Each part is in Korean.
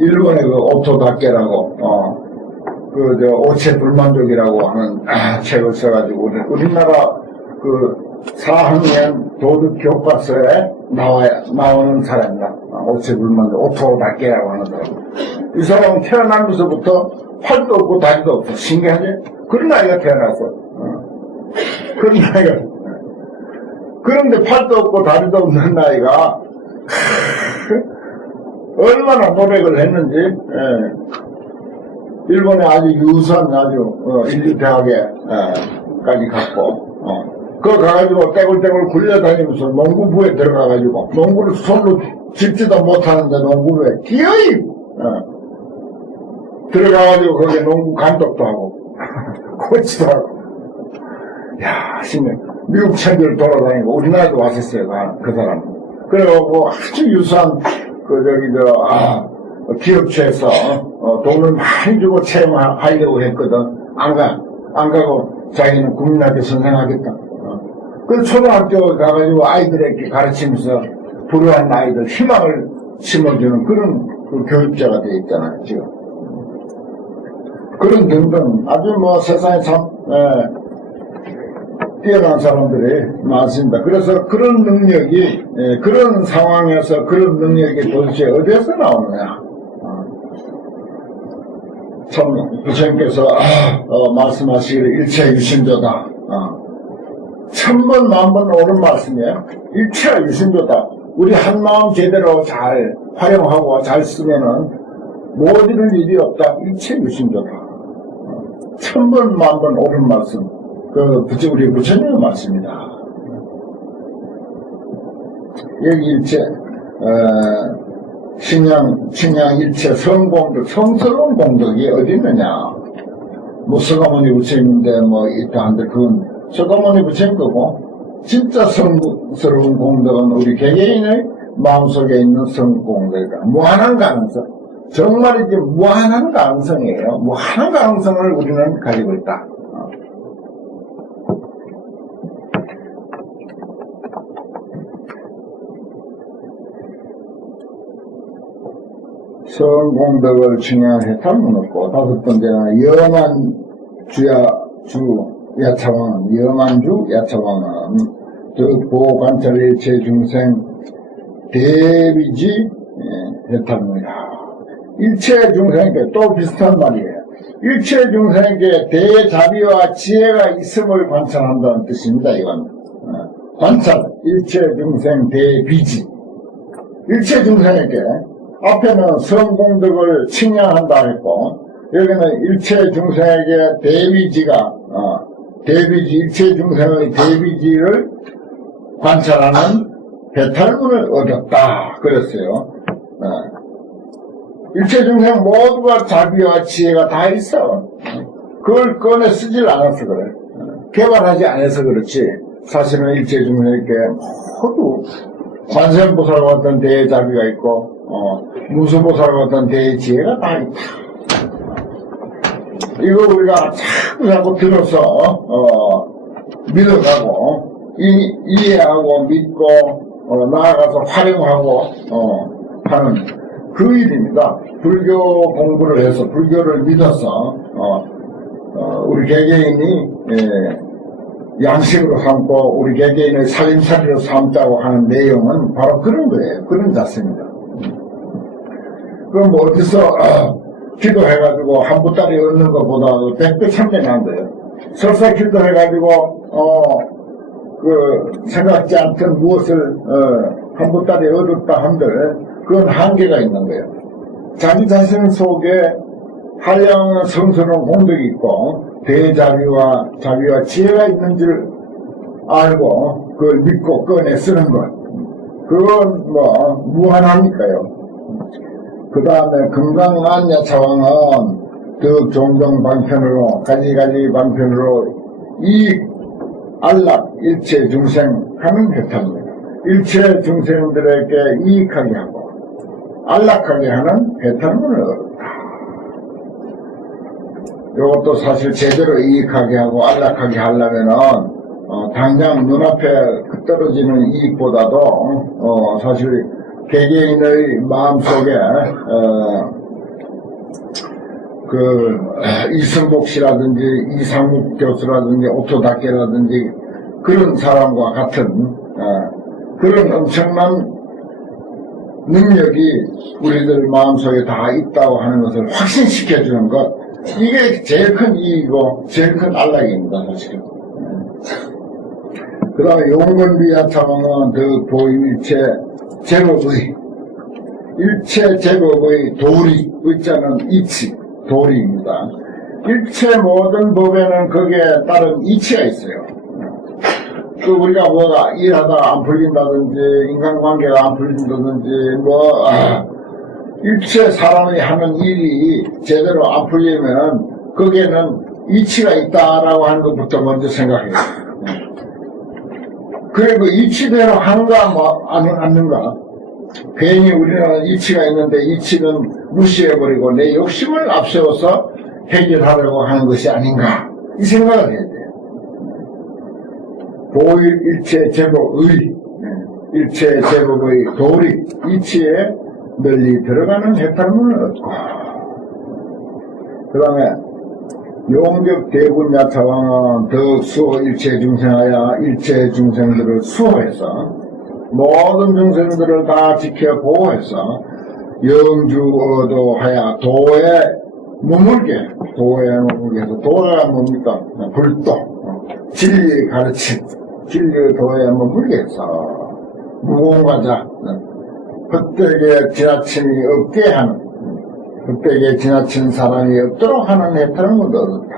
일본의 그 오토다케라고, 오체 불만족이라고 하는 책을 써가지고, 우리나라 그 4학년 도덕 교과서에 나오는 사람이다. 오체 불만족, 오토다케라고 하는 사람. 이 사람은 태어나면서부터 팔도 없고 다리도 없어. 신기하지? 그런 나이가 태어났어. 그런 나이가. 그런데 팔도 없고 다리도 없는 나이가 얼마나 노력을 했는지. 일본의 아주 유수한 아주 인류대학에까지 갔고, 그거 가가지고 떼굴떼굴 굴려다니면서 농구부에 들어가가지고 농구를 손으로 짚지도 못하는데 농구부에 기어이 들어가가지고 거기에 농구 감독도 하고 코치도 하고. 야, 신기해. 미국 천지를 돌아다니고 우리나라도 왔었어요, 그 사람. 그래가지고 아주 유수한 기업체에서 돈을 많이 주고 체험하려고 했거든. 안 가고 자기는 국민학교 선생하겠다. 그래서 초등학교 가가지고 아이들에게 가르치면서 불우한 아이들 희망을 심어주는 그런 그 교육자가 되어 있잖아요, 지금. 그런 등등 아주 세상에 참 뛰어난 사람들이 많습니다. 그래서 그런 능력이, 그런 상황에서 그런 능력이 도대체 어디에서 나오느냐. 참, 부처님께서, 말씀하시기를 일체유심조다. 천번, 만번 옳은 말씀이에요. 일체가 유심조다. 우리 한 마음 제대로 잘 활용하고 잘 쓰면은 못 이룰 일이 없다. 일체유심조다. 천번, 만번 옳은 말씀. 우리 부처님의 말씀입니다. 여기 일체, 식량 일체 성공덕, 성스러운 공덕이 어디 있느냐. 서가모니 부처님인데 있다 한데 그건 서가모니 부처님 거고, 진짜 성스러운 공덕은 우리 개개인의 마음속에 있는 성공덕이다. 무한한 가능성. 정말이지 무한한 가능성이에요. 무한한 가능성을 우리는 가지고 있다. 성공덕을 중요하게 담아놓고, 다섯 번째는 여만주 야차왕은 보관찰일체 중생 대비지 해탈입니다. 일체 중생에게 또 비슷한 말이에요. 일체 중생에게 대자비와 지혜가 있음을 관찰한다는 뜻입니다. 이건 관찰, 일체 중생 대비지. 일체 중생에게 앞에는 성공덕을 칭양한다 했고, 여기는 일체 중생에게 대비지가, 일체 중생의 대비지를 관찰하는 배탈문을 얻었다. 그랬어요. 일체 중생 모두가 자비와 지혜가 다 있어. 그걸 꺼내 쓰질 않아서 그래. 개발하지 않아서 그렇지. 사실은 일체 중생에게 모두 관세음보살과 같은 대자비가 있고, 무수보살과 같은 대지혜가 다 있다. 이거 우리가 자꾸 들어서, 믿어가고, 이해하고, 믿고, 나아가서 활용하고, 하는 그 일입니다. 불교 공부를 해서, 불교를 믿어서, 우리 개개인이, 양식으로 삼고, 우리 개개인의 살림살이로 삼자고 하는 내용은 바로 그런 거예요. 그런 자세입니다. 그럼 어디서 기도해가지고 한 보따리 얻는 것보다도 100배 1000배 난 거예요. 설사 기도해가지고 생각지 않던 무엇을 한 보따리 얻었다 한들 그건 한계가 있는 거예요. 자기 자신 속에 한량한 성스러운 공덕이 있고 대자비와 자비와 지혜가 있는 줄 알고 그걸 믿고 꺼내 쓰는 것, 그건 무한하니까요. 그 다음에 금강안 야차왕은 득 종종 방편으로 가지가지 방편으로 이익 안락 일체 중생 하는 회탈입니다. 일체 중생들에게 이익하게 하고 안락하게 하는 회탈문을 얻었다. 이것도 사실 제대로 이익하게 하고 안락하게 하려면은 당장 눈앞에 떨어지는 이익보다도 사실 개개인의 마음속에 이승복 씨라든지 이상묵 교수라든지 오토다케라든지 그런 사람과 같은 그런 엄청난 능력이 우리들 마음속에 다 있다고 하는 것을 확신시켜주는 것, 이게 제일 큰 이익이고 제일 큰 안락입니다, 사실은. 그 다음에 용건비 야차방은 더 보일체 제법의, 일체 제법의 도리, 의자는 이치, 도리입니다. 일체 모든 법에는 거기에 따른 이치가 있어요. 우리가 뭐가 일하다가 안 풀린다든지, 인간관계가 안 풀린다든지, 일체 사람이 하는 일이 제대로 안 풀리면, 거기에는 이치가 있다라고 하는 것부터 먼저 생각해요. 그리고 이치대로 하는가, 안 하는가. 괜히 우리는 이치가 있는데, 이치는 무시해버리고, 내 욕심을 앞세워서 해결하려고 하는 것이 아닌가. 이 생각을 해야 돼요. 보일 일체 제법의, 일체 제법의 도리, 이치에 널리 들어가는 해탈문을 얻고, 그 다음에 용적 대군 야차왕은 더 수호 일체 중생하여 일체 중생들을 수호해서 모든 중생들을 다 지켜 보호해서 영주어도하여 도에 머물게 해서 도가 뭡니까? 불도, 진리의 가르침, 진리의 도에 머물게 해서 무공과자, 헛되게 지나침이 없게 하는, 헛되게 지나친 사람이 없도록 하는 해탈은 못 얻었다.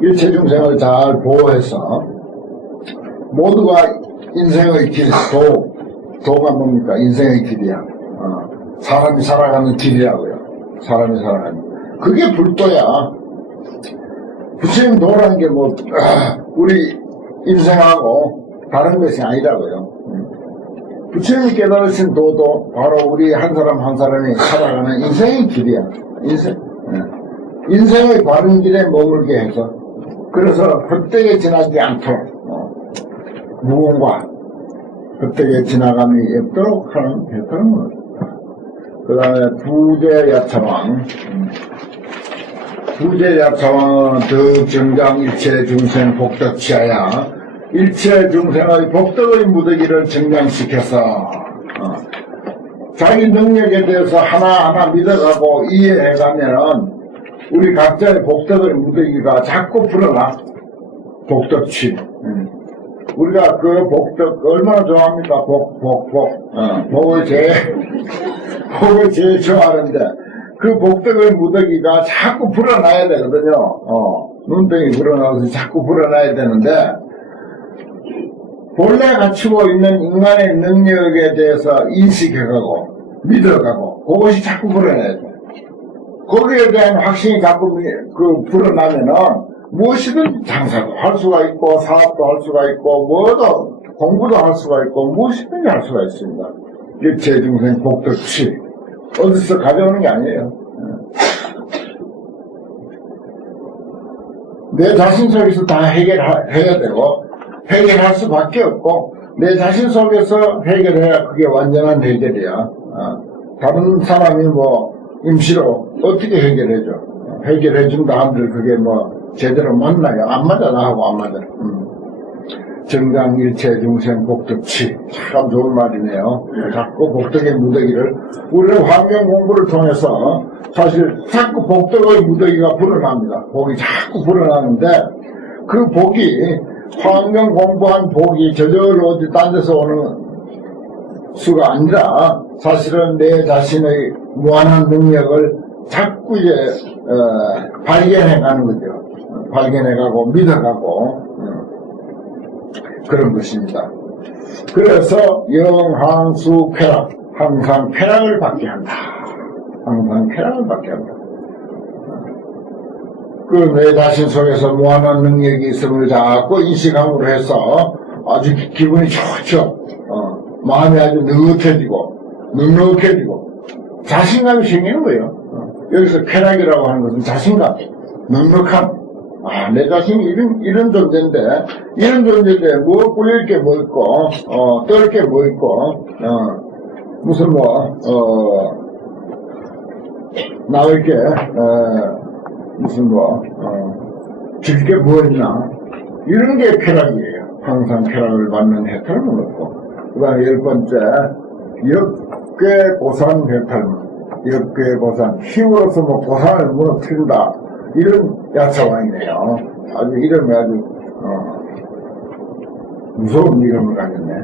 일체 중생을 잘 보호해서 모두가 인생의 길, 도가 뭡니까? 인생의 길이야. 사람이 살아가는 길이라고요. 사람이 살아가는. 그게 불도야. 부처님 도라는 게 우리 인생하고 다른 것이 아니라고요. 부처님이 깨달으신 도도 바로 우리 한 사람 한 사람이 살아가는 인생의 길이야. 인생의 바른 길에 머물게 해서, 그래서 헛되게 지나지 않도록, 무공과 헛되게 지나감이 없도록 하는 해탈은 것. 그 다음에 부재야차왕. 부재야차왕은 더 정강 일체 중생 복덕치하야 일체 중생의 복덕의 무더기를 정장시켜서 자기 능력에 대해서 하나하나 믿어가고 이해해가면은 우리 각자의 복덕의 무더기가 자꾸 불어나. 복덕치. 우리가 그 복덕 얼마나 좋아합니까? 복을 제일 좋아하는데 그 복덕의 무더기가 자꾸 불어나야 되거든요. 눈덩이 불어나서 자꾸 불어나야 되는데, 본래 갖추고 있는 인간의 능력에 대해서 인식해가고 믿어가고 그것이 자꾸 불어나야 돼. 거기에 대한 확신이 자꾸 불어나면은 무엇이든 장사도 할 수가 있고 사업도 할 수가 있고 뭐도 공부도 할 수가 있고 무엇이든지 할 수가 있습니다. 일체 중생 복덕치 어디서 가져오는 게 아니에요. 내 자신 속에서 다 해결해야 되고 해결할 수밖에 없고 내 자신 속에서 해결해야 그게 완전한 해결이야. 다른 사람이 임시로 어떻게 해결해줘? 해결해준다 한들 그게 제대로 맞나요? 안 맞아, 나하고 안 맞아. 정강일체 중생 복덕치. 참 좋은 말이네요. 자꾸 복덕의 무더기를, 우리는 환경 공부를 통해서 사실 자꾸 복덕의 무더기가 불어납니다. 복이 자꾸 불어나는데, 그 복이, 환경 공부한 복이 저절로 어디 딴 데서 오는 수가 아니라, 사실은 내 자신의 무한한 능력을 자꾸 이제, 발견해가는 거죠. 발견해가고 믿어가고 그런 것입니다. 그래서 영항수 쾌락, 항상 쾌락을 받게 한다. 항상 쾌락을 받게 한다. 그 내 자신 속에서 무한한 능력이 있음을 자꾸 인식함으로 해서 아주 기분이 좋죠. 마음이 아주 느긋해지고 넉넉해지고 자신감이 생기는 거예요. 여기서 쾌락이라고 하는 것은 자신감, 넉넉함. 내 자신이 이런 존재인데, 뭐 꿀릴 게 뭐 있고, 떨 게 뭐 있고, 무슨 나에게, 무슨 줄게 뭐 있나. 이런 게 쾌락이에요. 항상 쾌락을 받는 해탈문 없고. 그 다음에 10번째, 역괴고산 해탈문. 역괴고산. 힘으로서 고산을 무너뜨린다. 이런 야차왕이네요. 아주 이름이 아주, 무서운 이름을 가졌네.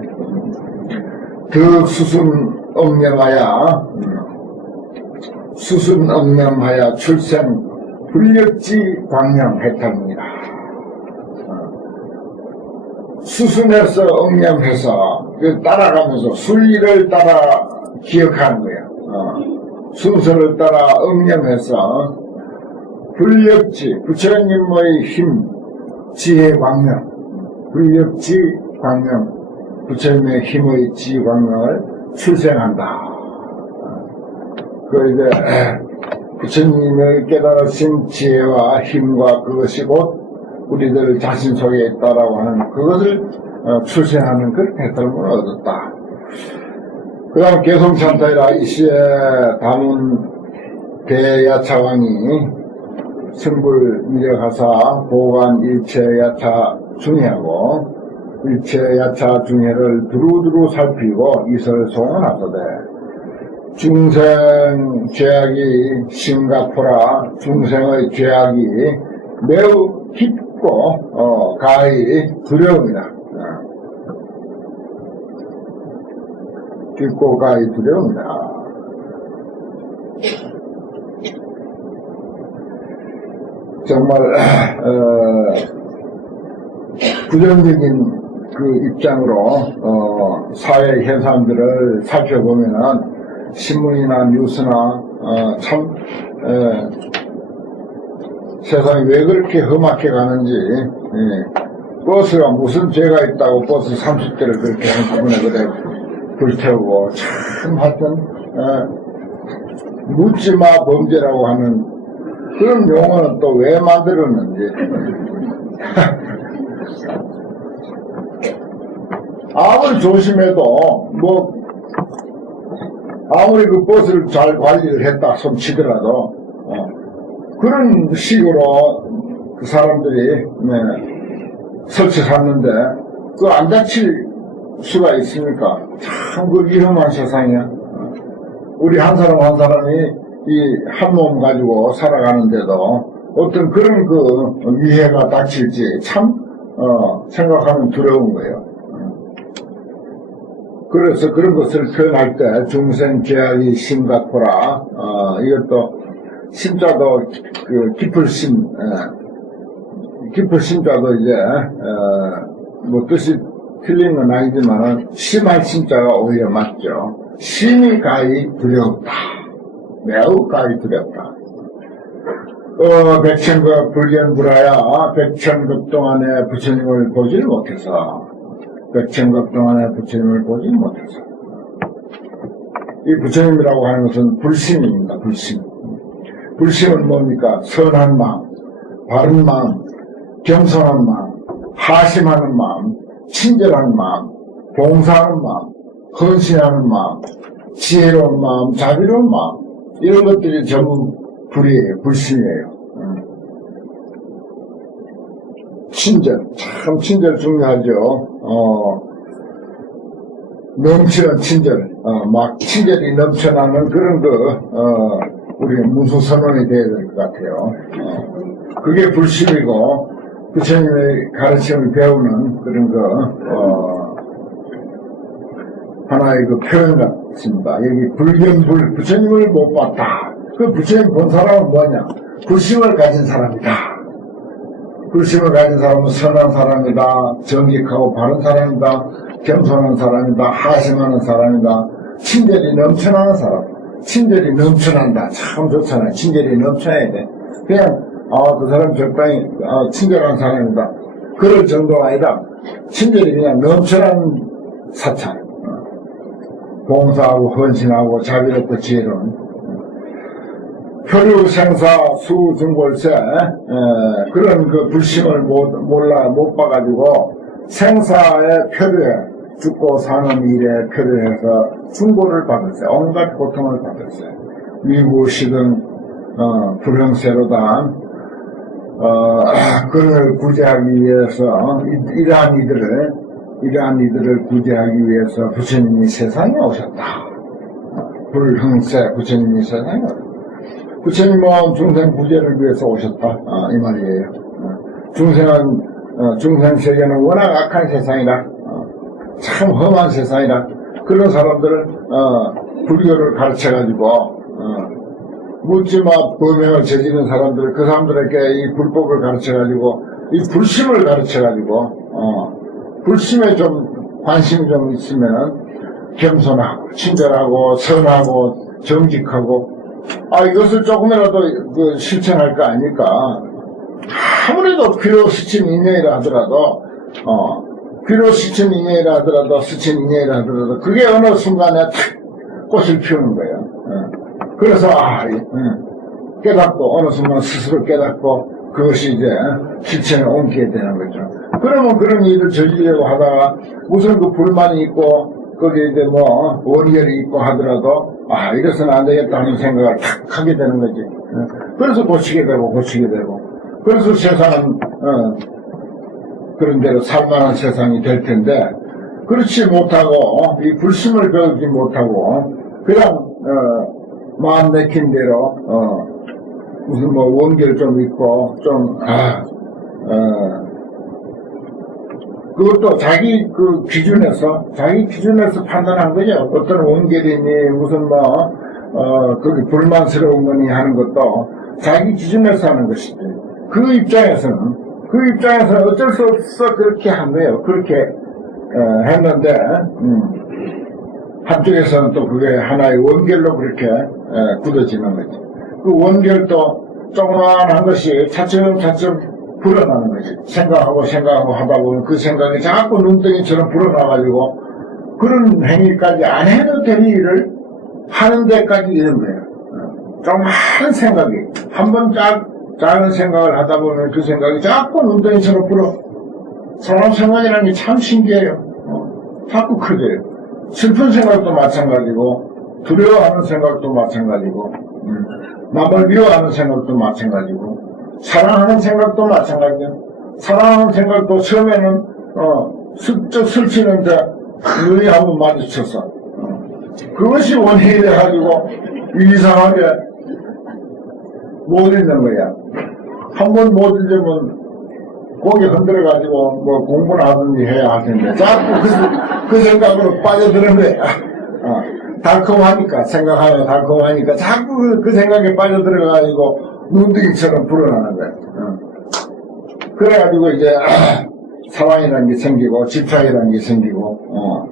수순엄명하야 출생 불력지 광명 해탈문이다. 수순해서 엄념해서 따라가면서 순리를 따라 기억하는 거야. 순서를 따라 엄념해서 불력지 부처님의 힘, 지혜 광명, 불력지 광명, 부처님의 힘의 지혜 광명을 출생한다. 그 이제 부처님의 깨달으신 지혜와 힘과 그것이 곧 우리들 자신 속에 있다라고 하는 그것을 출생하는 그런 해탈문을 얻었다. 그 다음 개성찬타이라 이시에 담은 대야차왕이 승불 미력하사 보관 일체야차 중해하고 일체야차 중해를 두루두루 살피고 이설 송언하소되 중생 죄악이 심각하라. 중생의 죄악이 매우 깊고 가히 두려움이다. 깊고 가히 두려움이다. 정말 부정적인 그 입장으로 사회 현상들을 살펴보면은 신문이나 뉴스나 참 세상이 왜 그렇게 험악해 가는지. 버스가 무슨 죄가 있다고 버스 30대를 그렇게 한꺼번에 그래 불태우고 참 하여튼 묻지마 범죄라고 하는 그런 용어는 또 왜 만들었는지. 아무리 조심해도 아무리 그 버스를 잘 관리를 했다 손 치더라도 그런 식으로 그 사람들이 설치했는데 그 안 다칠 수가 있으니까 참 그 위험한 세상이야. 우리 한 사람 한 사람이 이 한 몸 가지고 살아가는데도 어떤 그런 그 위해가 닥칠지 참 생각하면 두려운 거예요. 그래서 그런 것을 표현할 때 중생 죄악이 심각하라. 이것도 심자도 그 깊을 심, 깊을 심자도 이제 뜻이 틀린 건 아니지만 심할 심자가 오히려 맞죠. 심이 가히 두렵다. 매우 가히 두렵다. 백천급 불견불하야 백천급 동안에 부처님을 보질 못해서 백천급 동안에 부처님을 보지 못해서. 이 부처님이라고 하는 것은 불심입니다. 불심. 불심은 뭡니까? 선한 마음, 바른 마음, 겸손한 마음, 하심하는 마음, 친절한 마음, 봉사하는 마음, 헌신하는 마음, 지혜로운 마음, 자비로운 마음, 이런 것들이 전부 불이에요. 불심이에요. 친절, 참 친절 중요하죠. 넘치는 친절, 막 친절이 넘쳐나는 그런 우리 무수선언이 돼야 될 것 같아요. 그게 불심이고, 부처님의 가르침을 배우는 그런 하나의 그 표현 같습니다. 여기 불견불, 부처님을 못 봤다. 그 부처님 본 사람은 뭐냐? 불심을 가진 사람이다. 불심을 가진 사람은 선한 사람이다. 정직하고 바른 사람이다. 겸손한 사람이다. 하심하는 사람이다. 친절이 넘쳐나는 사람. 친절이 넘쳐난다. 참 좋잖아요. 친절이 넘쳐야 돼. 그냥 그 사람 적당히 친절한 사람이다. 그럴 정도가 아니라 친절이 그냥 넘쳐난 사찰. 봉사하고 헌신하고 자비롭고 지혜로운 표류생사 수증골세 그런 그 불심을 못 봐가지고 생사의 표류에 죽고 사는 일에 필요해서 충고를 받았어요. 온갖 고통을 받았어요. 미국식은 불형세로다. 그걸 구제하기 위해서 이러한 이들을 구제하기 위해서 부처님이 세상에 오셨다. 불형세 부처님이 세상에 오셨다. 부처님은 중생 구제를 위해서 오셨다. 이 말이에요. 중생 세계는 워낙 악한 세상이라, 참 험한 세상이라, 그런 사람들을, 불교를 가르쳐가지고, 묻지마 범행을 저지른 사람들, 그 사람들에게 이 불법을 가르쳐가지고, 이 불심을 가르쳐가지고, 불심에 좀 관심이 좀 있으면은, 겸손하고, 친절하고, 선하고, 정직하고, 이것을 조금이라도 실천할 거 아닐까. 아무래도 귀로 스친 인연이라 하더라도, 귀로 스친 인연이라 하더라도, 스친 인연이라 하더라도, 그게 어느 순간에 탁 꽃을 피우는 거예요. 그래서, 깨닫고, 어느 순간 스스로 깨닫고, 그것이 이제 실천에 옮기게 되는 거죠. 그러면 그런 일을 저지르려고 하다가, 무슨 그 불만이 있고, 거기에 이제 원결이 있고 하더라도, 이래서는 안 되겠다 하는 생각을 탁 하게 되는 거지. 그래서 고치게 되고. 그래서 세상은, 그런 대로 살만한 세상이 될 텐데, 그렇지 못하고, 이 불심을 배우지 못하고, 그냥, 마음 내킨 대로, 무슨 원결 좀 있고, 좀, 그것도 자기 기준에서 판단한 거죠. 어떤 원결이니, 무슨 그게 불만스러운 거니 하는 것도 자기 기준에서 하는 것이지. 그 입장에서는 어쩔 수 없어 그렇게 한 거예요. 그렇게, 했는데, 한쪽에서는 또 그게 하나의 원결로 그렇게, 굳어지는 거지. 그 원결도 조그만한 것이 차츰 불어나는 거지. 생각하고 하다 보면 그 생각이 자꾸 눈덩이처럼 불어나가지고 그런 행위까지 안 해도 되는 일을 하는 데까지 이런 거예요. 조그마한 생각이 한번 작은 생각을 하다 보면 그 생각이 자꾸 눈덩이처럼 사람 생각이라는 게 참 신기해요. 자꾸 커져요. 슬픈 생각도 마찬가지고, 두려워하는 생각도 마찬가지고, 남을 미워하는 생각도 마찬가지고, 사랑하는 생각도 마찬가지예요. 사랑하는 생각도 처음에는 슬쩍 슬치는데 눈이 한번 마주쳐서 그것이 원인이 돼가지고 이상하게 못 잊는 거야. 한번 못 잊으면 고개 흔들어가지고 공부를 하든지 해야 할 텐데 자꾸 그 생각으로 빠져드는 거야. 달콤하니까, 생각하면 달콤하니까 자꾸 그 생각에 빠져들어가지고 눈덩이처럼 불어나는 거야. 그래가지고 이제 사랑이라는 게 생기고 집착이라는 게 생기고